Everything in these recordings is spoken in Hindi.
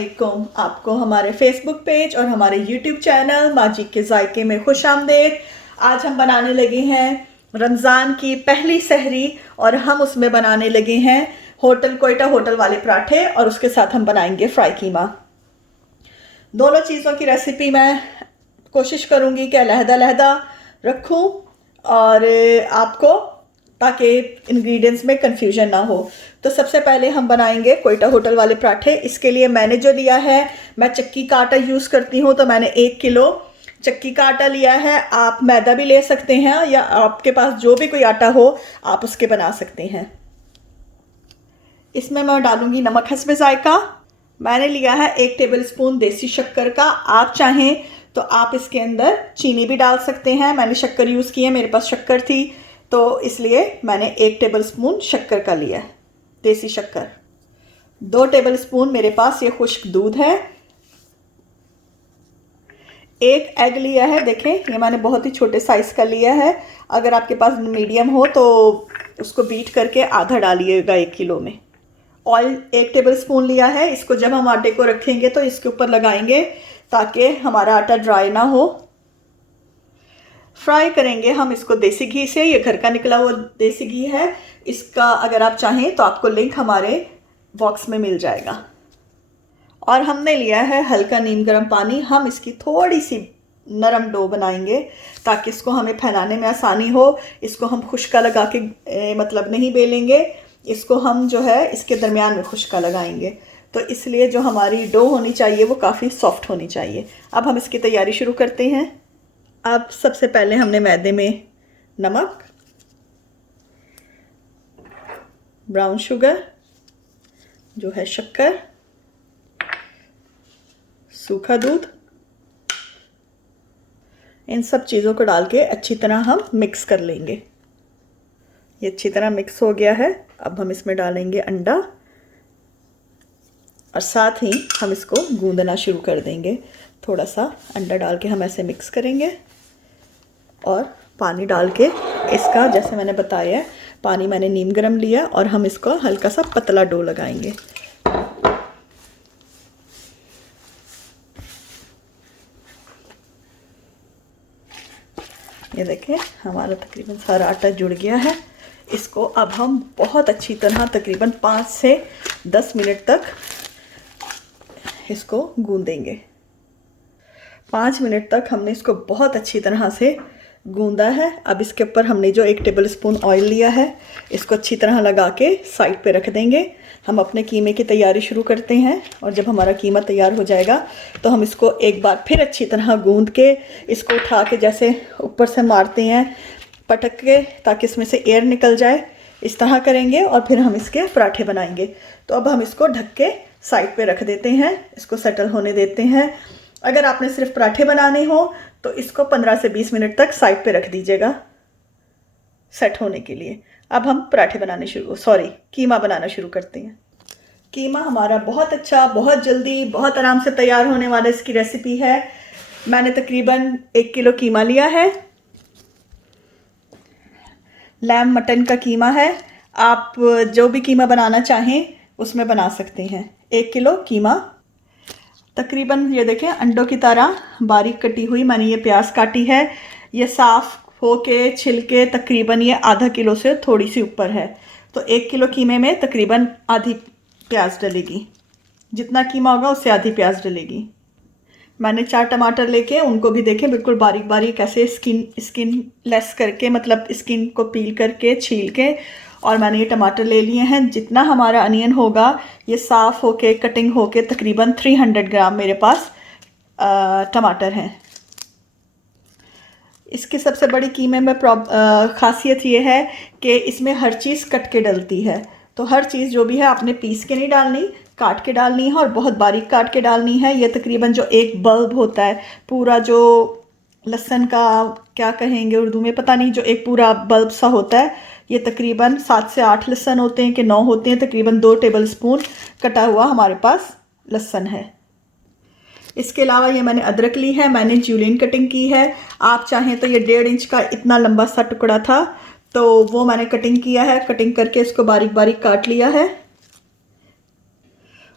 अस्सलामुअलैकुम। आपको हमारे फेसबुक पेज और हमारे यूट्यूब चैनल माजी के जायके में खुश आमदेद। आज हम बनाने लगे हैं रमज़ान की पहली सहरी और हम उसमें बनाने लगे हैं कोयटा होटल वाले पराठे और उसके साथ हम बनाएंगे फ्राई कीमा। दोनों चीज़ों की रेसिपी मैं कोशिश करूँगी कि अलहदा रखूँ और आपको ताकि इंग्रेडिएंट्स में कंफ्यूजन ना हो। तो सबसे पहले हम बनाएंगे कोयटा होटल वाले पराठे। इसके लिए मैंने जो लिया है, मैं चक्की का आटा यूज़ करती हूँ, तो मैंने 1 किलो चक्की का आटा लिया है। आप मैदा भी ले सकते हैं या आपके पास जो भी कोई आटा हो आप उसके बना सकते हैं। इसमें मैं डालूँगी नमक हस्बे जायका। मैंने लिया है 1 टेबल स्पून देसी शक्कर का। आप चाहें तो आप इसके अंदर चीनी भी डाल सकते हैं। मैंने शक्कर यूज़ की है, मेरे पास शक्कर थी तो इसलिए मैंने 1 टेबल स्पून शक्कर का लिया है, देसी शक्कर। 2 टेबल स्पून मेरे पास ये खुश्क दूध है। 1 एग लिया है, देखें ये मैंने बहुत ही छोटे साइज़ का लिया है। अगर आपके पास मीडियम हो तो उसको बीट करके आधा डालिएगा 1 किलो में। ऑयल 1 टेबल स्पून लिया है। इसको जब हम आटे को रखेंगे तो इसके ऊपर लगाएंगे ताकि हमारा आटा ड्राई ना हो। फ्राई करेंगे हम इसको देसी घी से, ये घर का निकला हुआ देसी घी है। इसका अगर आप चाहें तो आपको लिंक हमारे बॉक्स में मिल जाएगा। और हमने लिया है हल्का नीम गर्म पानी। हम इसकी थोड़ी सी नरम डो बनाएंगे ताकि इसको हमें फैलाने में आसानी हो। इसको हम खुश्का लगा के मतलब नहीं बेलेंगे, इसको हम जो है इसके दरमियान में खुश्का लगाएंगे। तो इसलिए जो हमारी डो होनी चाहिए वो काफ़ी सॉफ्ट होनी चाहिए। अब हम इसकी तैयारी शुरू करते हैं। अब सबसे पहले हमने मैदे में नमक, ब्राउन शुगर जो है शक्कर, सूखा दूध, इन सब चीज़ों को डाल के अच्छी तरह हम मिक्स कर लेंगे। ये अच्छी तरह मिक्स हो गया है। अब हम इसमें डालेंगे अंडा और साथ ही हम इसको गूंदना शुरू कर देंगे। थोड़ा सा अंडा डाल के हम ऐसे मिक्स करेंगे और पानी डाल के इसका, जैसे मैंने बताया, पानी मैंने नीम गर्म लिया और हम इसको हल्का सा पतला डो लगाएंगे। ये देखें हमारा तकरीबन सारा आटा जुड़ गया है। इसको अब हम बहुत अच्छी तरह तकरीबन 5 से 10 मिनट तक इसको गूंदेंगे। 5 मिनट तक हमने इसको बहुत अच्छी तरह से गूंदा है। अब इसके ऊपर हमने जो 1 टेबल स्पून ऑयल लिया है इसको अच्छी तरह लगा के साइड पे रख देंगे। हम अपने कीमे की तैयारी शुरू करते हैं और जब हमारा कीमा तैयार हो जाएगा तो हम इसको एक बार फिर अच्छी तरह गूंद के इसको उठा के जैसे ऊपर से मारते हैं पटक के, ताकि इसमें से एयर निकल जाए। इस तरह करेंगे और फिर हम इसके पराठे बनाएंगे। तो अब हम इसको ढक के साइड पे रख देते हैं, इसको सेटल होने देते हैं। अगर आपने सिर्फ पराठे बनाने हो तो इसको 15 से 20 मिनट तक साइड पे रख दीजिएगा सेट होने के लिए। अब हम कीमा बनाना शुरू करते हैं। कीमा हमारा बहुत अच्छा, बहुत जल्दी, बहुत आराम से तैयार होने वाला इसकी रेसिपी है। मैंने तकरीबन 1 किलो कीमा लिया है। लैम मटन का कीमा है। आप जो भी कीमा बनाना चाहें उसमें बना सकते हैं। 1 किलो कीमा तकरीबन, ये देखें अंडों की तरह बारीक कटी हुई मैंने ये प्याज काटी है। ये साफ़ हो के छिलके तकरीबन ये आधा किलो से थोड़ी सी ऊपर है। तो 1 किलो कीमे में तकरीबन आधी प्याज डलेगी। जितना कीमा होगा उससे आधी प्याज डलेगी। मैंने 4 टमाटर लेके उनको भी देखें बिल्कुल बारीक बारीक ऐसे स्किन लेस करके, मतलब स्किन को पील करके छील के, और मैंने ये टमाटर ले लिए हैं। जितना हमारा अनियन होगा ये साफ़ होके कटिंग होके तकरीबन 300 ग्राम मेरे पास टमाटर हैं। इसकी सबसे बड़ी कीमे में ख़ासियत ये है कि इसमें हर चीज़ कट के डलती है। तो हर चीज़ जो भी है आपने पीस के नहीं डालनी, काट के डालनी है और बहुत बारीक काट के डालनी है। ये तकरीबन जो एक बल्ब होता है पूरा, जो लहसुन का क्या कहेंगे उर्दू में पता नहीं, जो एक पूरा बल्ब सा होता है, ये तकरीबन 7 से 8 लहसुन होते हैं कि 9 होते हैं। तकरीबन 2 टेबल स्पून कटा हुआ हमारे पास लहसुन है। इसके अलावा ये मैंने अदरक ली है, मैंने जूलियन कटिंग की है। आप चाहें तो ये 1.5 इंच का इतना लंबा सा टुकड़ा था तो वो मैंने कटिंग किया है। कटिंग करके इसको बारीक बारीक काट लिया है।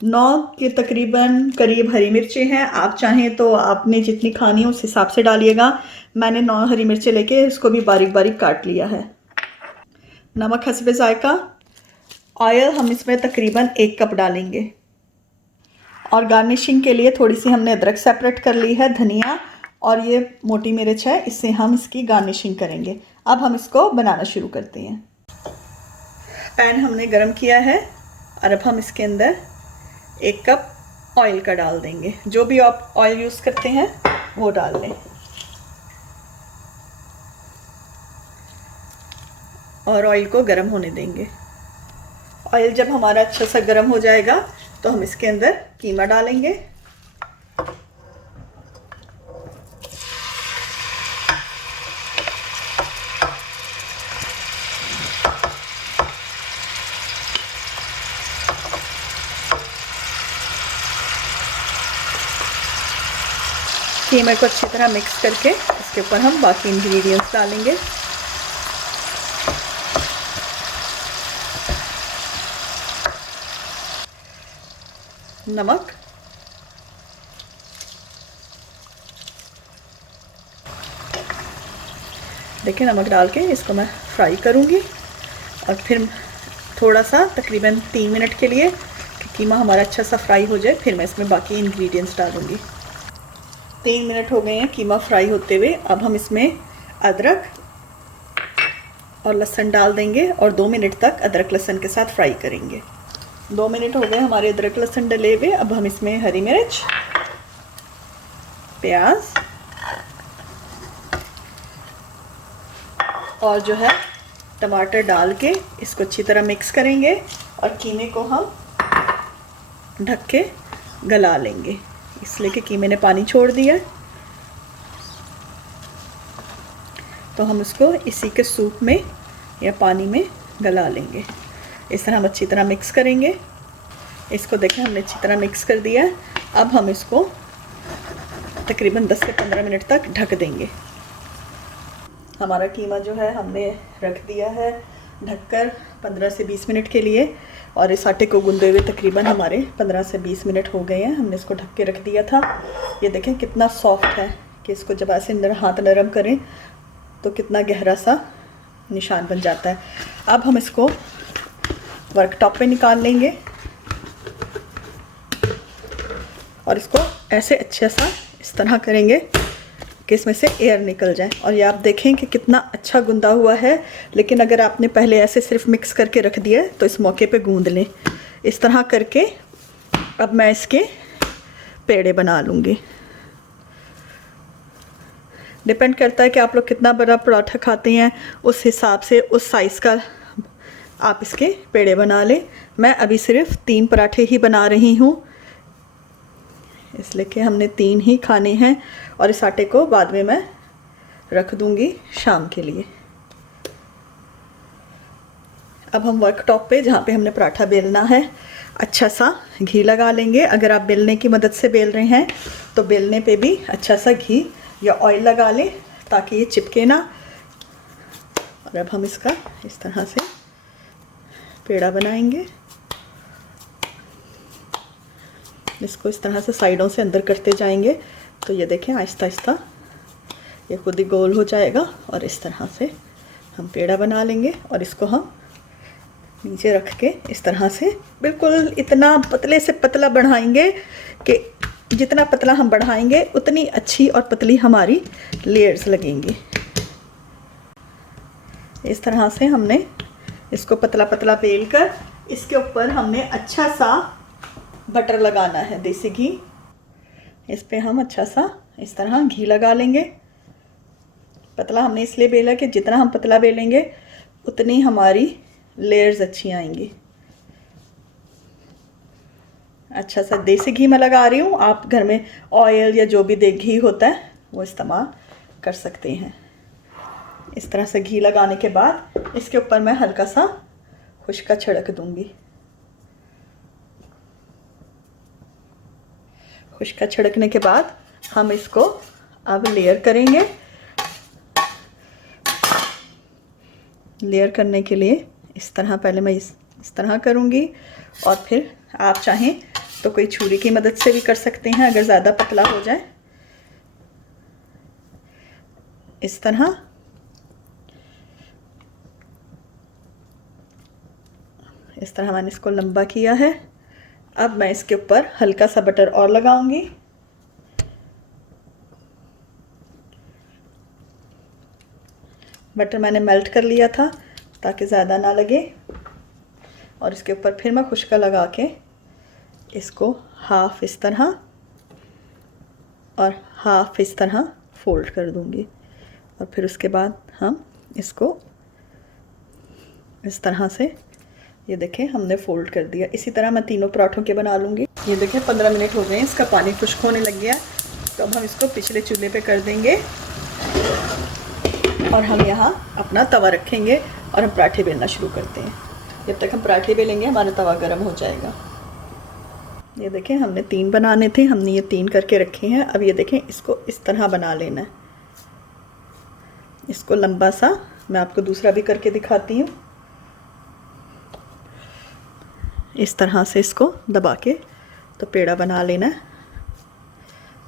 9 के तकरीबन करीब हरी मिर्चें हैं। आप चाहें तो आपने जितनी खानी है उस हिसाब से डालिएगा। मैंने 9 हरी मिर्चें लेके इसको भी बारीक बारीक काट लिया है। नमक हस्बे जायका। ऑयल हम इसमें तकरीबन 1 कप डालेंगे। और गार्निशिंग के लिए थोड़ी सी हमने अदरक सेपरेट कर ली है, धनिया और ये मोटी मिर्च है, इससे हम इसकी गार्निशिंग करेंगे। अब हम इसको बनाना शुरू करते हैं। पैन हमने गरम किया है और अब हम इसके अंदर 1 कप ऑयल का डाल देंगे। जो भी आप ऑयल यूज़ करते हैं वो डाल लें। और ऑयल को गरम होने देंगे। ऑयल जब हमारा अच्छा सा गरम हो जाएगा तो हम इसके अंदर कीमा डालेंगे। कीमे को अच्छी तरह मिक्स करके इसके ऊपर हम बाकी इंग्रेडिएंट्स डालेंगे। नमक, देखिए नमक डाल के इसको मैं फ्राई करूँगी और फिर थोड़ा सा तकरीबन 3 मिनट के लिए कि कीमा हमारा अच्छा सा फ्राई हो जाए, फिर मैं इसमें बाकी इंग्रेडिएंट्स डालूँगी। 3 मिनट हो गए हैं कीमा फ्राई होते हुए। अब हम इसमें अदरक और लहसुन डाल देंगे और 2 मिनट तक अदरक लहसुन के साथ फ्राई करेंगे। 2 मिनट हो गए हमारे अदरक लहसुन डले हुए। अब हम इसमें हरी मिर्च, प्याज और जो है टमाटर डाल के इसको अच्छी तरह मिक्स करेंगे और कीमे को हम ढक के गला लेंगे, इसलिए कि कीमे ने पानी छोड़ दिया। तो हम उसको इसी के सूप में या पानी में गला लेंगे। इस तरह हम अच्छी तरह मिक्स करेंगे। इसको देखें हमने अच्छी तरह मिक्स कर दिया है। अब हम इसको तकरीबन 10 से 15 मिनट तक ढक देंगे। हमारा कीमा जो है हमने रख दिया है ढककर 15 से 20 मिनट के लिए, और इस आटे को गूंदे हुए तकरीबन हमारे 15 से 20 मिनट हो गए हैं। हमने इसको ढक के रख दिया था। ये देखें कितना सॉफ्ट है कि इसको जब ऐसे हाथ नरम करें तो कितना गहरा सा निशान बन जाता है। अब हम इसको वर्क टॉप पे निकाल लेंगे और इसको ऐसे अच्छे सा इस तरह करेंगे कि इसमें से एयर निकल जाए। और ये आप देखें कि कितना अच्छा गूंदा हुआ है, लेकिन अगर आपने पहले ऐसे सिर्फ मिक्स करके रख दिया है तो इस मौके पे गूंद लें इस तरह करके। अब मैं इसके पेड़े बना लूँगी। डिपेंड करता है कि आप लोग कितना बड़ा पराठा खाते हैं, उस हिसाब से उस साइज़ का आप इसके पेड़े बना लें। मैं अभी सिर्फ 3 पराठे ही बना रही हूँ, इसलिए कि हमने 3 ही खाने हैं और इस आटे को बाद में मैं रख दूँगी शाम के लिए। अब हम वर्क टॉप पे जहाँ पे हमने पराठा बेलना है अच्छा सा घी लगा लेंगे। अगर आप बेलने की मदद से बेल रहे हैं तो बेलने पे भी अच्छा सा घी या ऑयल लगा लें ताकि ये चिपके ना। और अब हम इसका इस तरह से पेड़ा बनाएंगे। इसको इस तरह से साइडों से अंदर करते जाएंगे तो ये देखें आहिस्ता आहिस्ता ये खुद ही गोल हो जाएगा। और इस तरह से हम पेड़ा बना लेंगे और इसको हम नीचे रख के इस तरह से बिल्कुल इतना पतले से पतला बढ़ाएंगे कि जितना पतला हम बढ़ाएंगे उतनी अच्छी और पतली हमारी लेयर्स लगेंगी। इस तरह से हमने इसको पतला पतला बेल कर इसके ऊपर हमने अच्छा सा बटर लगाना है, देसी घी। इस पे हम अच्छा सा इस तरह घी लगा लेंगे। पतला हमने इसलिए बेला कि जितना हम पतला बेलेंगे उतनी हमारी लेयर्स अच्छी आएंगी। अच्छा सा देसी घी मैं लगा रही हूँ, आप घर में ऑयल या जो भी घी होता है वो इस्तेमाल कर सकते हैं। इस तरह से घी लगाने के बाद इसके ऊपर मैं हल्का सा खुश्का छिड़क दूंगी। खुश्का छिड़कने के बाद हम इसको अब लेयर करेंगे। लेयर करने के लिए इस तरह पहले मैं इस तरह करूंगी और फिर आप चाहें तो कोई छुरी की मदद से भी कर सकते हैं अगर ज़्यादा पतला हो जाए। इस तरह मैंने इसको लंबा किया है। अब मैं इसके ऊपर हल्का सा बटर और लगाऊंगी। बटर मैंने मेल्ट कर लिया था ताकि ज़्यादा ना लगे, और इसके ऊपर फिर मैं खुशका लगा के इसको हाफ इस तरह और हाफ इस तरह फोल्ड कर दूंगी, और फिर उसके बाद हम इसको इस तरह से, ये देखें हमने फोल्ड कर दिया। इसी तरह मैं तीनों पराठों के बना लूँगी। ये देखें 15 मिनट हो गए, इसका पानी खुश्क होने लग गया। तो अब हम इसको पिछले चूल्हे पे कर देंगे और हम यहाँ अपना तवा रखेंगे और हम पराठे बेलना शुरू करते हैं। जब तक हम पराठे बेलेंगे हमारा तवा गर्म हो जाएगा। ये देखें हमने 3 बनाने थे, हमने ये 3 करके रखे हैं। अब ये देखें इसको इस तरह बना लेना है, इसको लंबा सा। मैं आपको दूसरा भी करके दिखाती हूँ। इस तरह से इसको दबा के तो पेड़ा बना लेना है,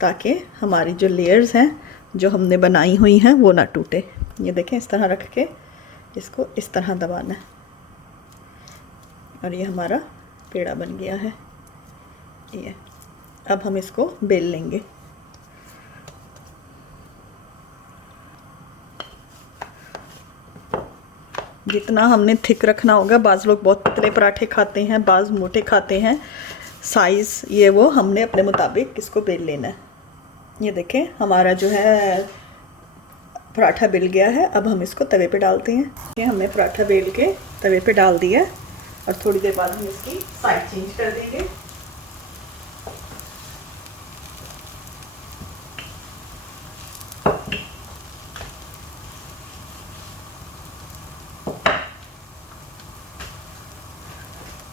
ताकि हमारी जो लेयर्स हैं जो हमने बनाई हुई हैं वो ना टूटे। ये देखें इस तरह रख के इसको इस तरह दबाना है, और ये हमारा पेड़ा बन गया है। ये अब हम इसको बेल लेंगे। जितना हमने थिक रखना होगा, बाज़ लोग बहुत पतले पराठे खाते हैं, बाज़ मोटे खाते हैं। साइज़ ये वो हमने अपने मुताबिक इसको बेल लेना है। ये देखें हमारा जो है पराठा बेल गया है। अब हम इसको तवे पे डालते हैं। ये हमने पराठा बेल के तवे पे डाल दिया, और थोड़ी देर बाद हम इसकी साइड चेंज कर देंगे।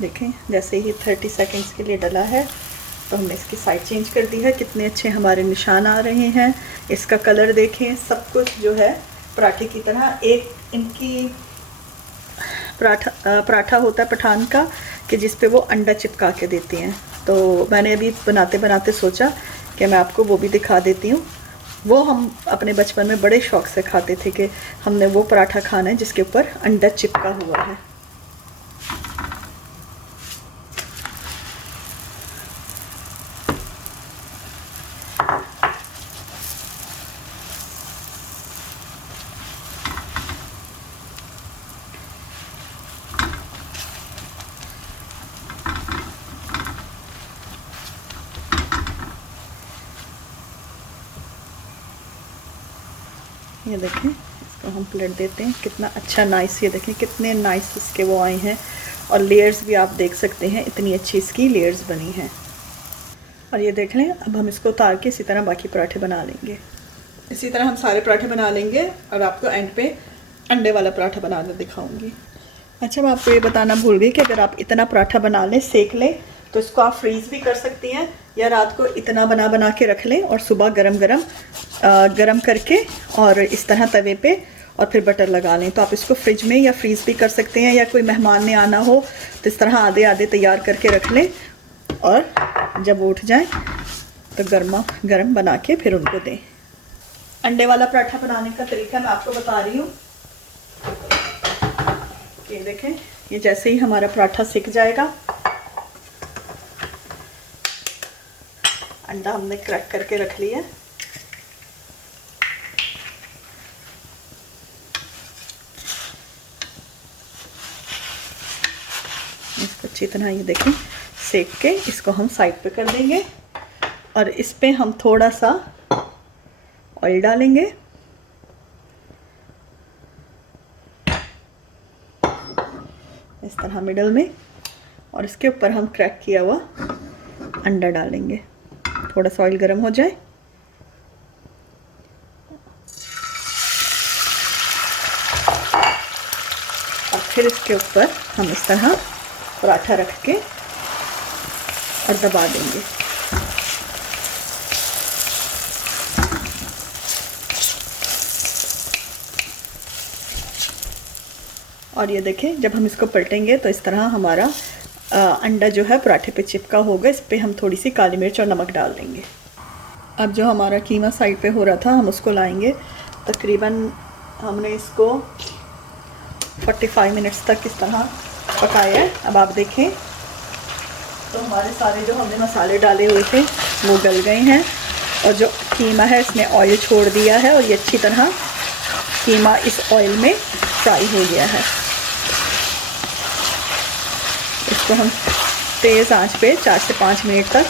देखें जैसे ही 30 सेकंड्स के लिए डला है तो हमने इसकी साइड चेंज कर दी है। कितने अच्छे हमारे निशान आ रहे हैं। इसका कलर देखें, सब कुछ जो है पराठे की तरह। एक इनकी पराठा होता है पठान का कि जिस पे वो अंडा चिपका के देते हैं। तो मैंने अभी बनाते बनाते सोचा कि मैं आपको वो भी दिखा देती हूँ। वो हम अपने बचपन में बड़े शौक़ से खाते थे कि हमने वो पराठा खाना है जिसके ऊपर अंडा चिपका हुआ है। ये देखें इसको हम प्लेट देते हैं, कितना अच्छा नाइस। ये देखें कितने नाइस इसके वो आए हैं, और लेयर्स भी आप देख सकते हैं, इतनी अच्छी इसकी लेयर्स बनी हैं। और ये देख लें, अब हम इसको उतार के इसी तरह बाकी पराठे बना लेंगे। इसी तरह हम सारे पराठे बना लेंगे और आपको एंड पे अंडे वाला पराठा बना कर दिखाऊंगी। अच्छा, मैं आपको ये बताना भूल गई कि अगर आप इतना पराठा बना लें, सेक लें, तो इसको आप फ्रीज़ भी कर सकती हैं, या रात को इतना बना के रख लें और सुबह गरम करके और इस तरह तवे पे और फिर बटर लगा लें। तो आप इसको फ्रिज में या फ्रीज़ भी कर सकते हैं, या कोई मेहमान ने आना हो तो इस तरह आधे आधे तैयार करके रख लें, और जब वो उठ जाए तो गर्मा गर्म बना के फिर उनको दें। अंडे वाला पराठा बनाने का तरीका मैं आपको बता रही हूँ। ये देखें, ये जैसे ही हमारा पराठा सिक जाएगा, अंडा हमने क्रैक करके रख लिया। इसको अच्छी तरह ये देखें सेक के इसको हम साइड पे कर देंगे, और इस पे हम थोड़ा सा ऑयल डालेंगे। इस तरह मिडल में, और इसके ऊपर हम क्रैक किया हुआ अंडा डालेंगे। थोड़ा सा ऑयल गर्म हो जाए, और फिर इसके ऊपर हम इस तरह पराठा रख के और दबा देंगे। और ये देखें, जब हम इसको पलटेंगे तो इस तरह हमारा अंडा जो है पराठे पे चिपका होगा, इस पे हम थोड़ी सी काली मिर्च और नमक डाल देंगे। अब जो हमारा कीमा साइड पे हो रहा था हम उसको लाएंगे। तकरीबन हमने इसको 45 मिनट्स तक इस तरह पकाया है। अब आप देखें तो हमारे सारे जो हमने मसाले डाले हुए थे वो गल गए हैं और जो कीमा है इसने ऑयल छोड़ दिया है और ये अच्छी तरह कीमा इस ऑयल में फ्राई हो गया है। इसको हम तेज़ आंच पे 4 से 5 मिनट तक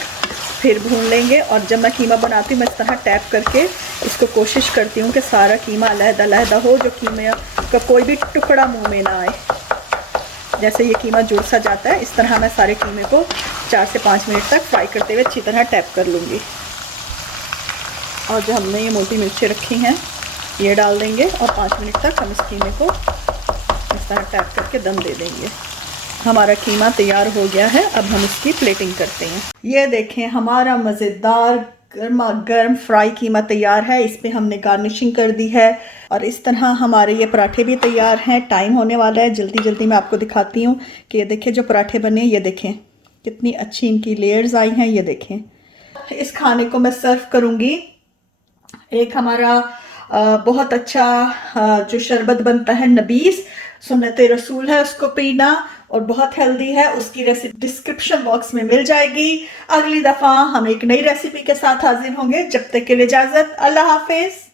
फिर भून लेंगे। और जब मैं कीमा बनाती हूँ मैं इस तरह टैप करके इसको कोशिश करती हूँ कि सारा कीमा अलग-अलग हो, जो कीमे का कोई भी टुकड़ा मुंह में ना आए। जैसे ये कीमा जुड़ सा जाता है इस तरह मैं सारे कीमे को 4 से 5 मिनट तक फ्राई करते हुए अच्छी तरह टैप कर लूँगी। और जो हमने ये मोटी मिर्चें रखी हैं ये डाल देंगे और 5 मिनट तक हम इस कीमे को इस तरह टैप करके दम दे देंगे। हमारा कीमा तैयार हो गया है, अब हम इसकी प्लेटिंग करते हैं। ये देखें हमारा मज़ेदार गर्मा गर्म फ्राई कीमा तैयार है। इस पे हमने गार्निशिंग कर दी है और इस तरह हमारे ये पराठे भी तैयार हैं। टाइम होने वाला है, जल्दी जल्दी मैं आपको दिखाती हूँ कि ये देखें जो पराठे बने, ये देखें कितनी अच्छी इनकी लेयर्स आई हैं। ये देखें इस खाने को मैं सर्व करूँगी। एक हमारा बहुत अच्छा जो शरबत बनता है नबीस, सुन्नत रसूल है उसको पीना और बहुत हेल्दी है। उसकी रेसिपी डिस्क्रिप्शन बॉक्स में मिल जाएगी। अगली दफ़ा हम एक नई रेसिपी के साथ हाजिर होंगे। जब तक के लिए इजाज़त, अल्लाह हाफिज़।